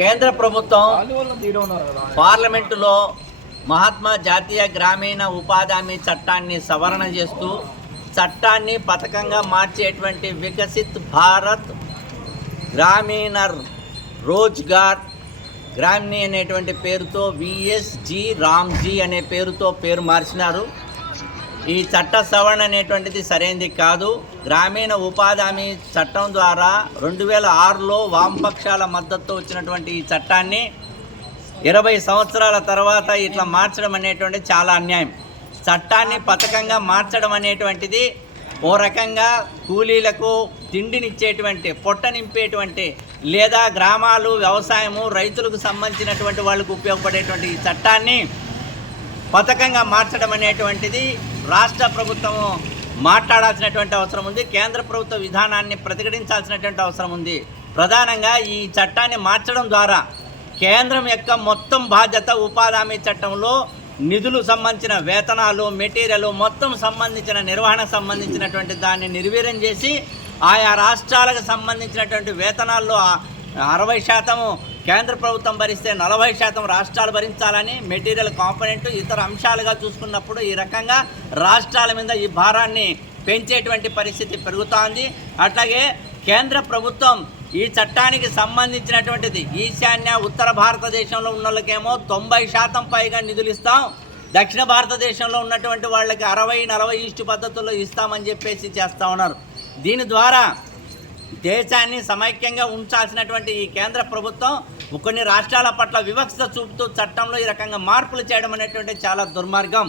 కేంద్ర ప్రభుత్వం పార్లమెంటులో మహాత్మా జాతీయ గ్రామీణ ఉపాధి హామీ చట్టాన్ని సవరణ చేస్తూ చట్టాన్ని పథకంగా మార్చేటువంటి వికసిత్ భారత్ గ్రామీణ రోజ్గార్ గ్రామీణ అనేటువంటి పేరుతో విఎస్జి రామ్జీ అనే పేరు మార్చినారు. ఈ చట్ట సవరణ అనేటువంటిది సరైనది కాదు. గ్రామీణ ఉపాధి హామీ చట్టం ద్వారా 2006లో వామపక్షాల మద్దతుతో వచ్చినటువంటి ఈ చట్టాన్ని 20 సంవత్సరాల తర్వాత ఇట్లా మార్చడం అనేటువంటిది చాలా అన్యాయం. చట్టాన్ని పథకంగా మార్చడం అనేటువంటిది ఓ రకంగా కూలీలకు తిండినిచ్చేటువంటి, పొట్ట నింపేటువంటి, లేదా గ్రామాలు వ్యవసాయము రైతులకు సంబంధించినటువంటి వాళ్ళకు ఉపయోగపడేటువంటి ఈ చట్టాన్ని పథకంగా మార్చడం అనేటువంటిది రాష్ట్ర ప్రభుత్వము మాట్లాడాల్సినటువంటి అవసరం ఉంది. కేంద్ర ప్రభుత్వ విధానాన్ని ప్రతిఘటించాల్సినటువంటి అవసరం ఉంది. ప్రధానంగా ఈ చట్టాన్ని మార్చడం ద్వారా కేంద్రం యొక్క మొత్తం బాధ్యత ఉపాధి హామీ చట్టంలో నిధులు సంబంధించిన వేతనాలు, మెటీరియల్ మొత్తం సంబంధించిన నిర్వహణ సంబంధించినటువంటి దాన్ని నిర్వీర్యం చేసి ఆయా రాష్ట్రాలకు సంబంధించినటువంటి వేతనాల్లో 60% కేంద్ర ప్రభుత్వం భరిస్తే 40% రాష్ట్రాలు భరించాలని మెటీరియల్ కాంపోనెంట్ ఇతర అంశాలుగా చూసుకున్నప్పుడు ఈ రకంగా రాష్ట్రాల మీద ఈ భారాన్ని పెంచేటువంటి పరిస్థితి పెరుగుతోంది. అట్లాగే కేంద్ర ప్రభుత్వం ఈ చట్టానికి సంబంధించినటువంటిది ఈశాన్య ఉత్తర భారతదేశంలో ఉన్న వాళ్ళకేమో 90% పైగా నిధులు ఇస్తాం, దక్షిణ భారతదేశంలో ఉన్నటువంటి వాళ్ళకి 60-40 పద్ధతుల్లో ఇస్తామని చెప్పేసి చేస్తూ ఉన్నారు. దీని ద్వారా దేశాన్ని సమైక్యంగా ఉంచాల్సినటువంటి ఈ కేంద్ర ప్రభుత్వం కొన్ని రాష్ట్రాల పట్ల వివక్షత చూపుతూ చట్టంలో ఈ రకంగా మార్పులు చేయడం అనేటువంటి చాలా దుర్మార్గం.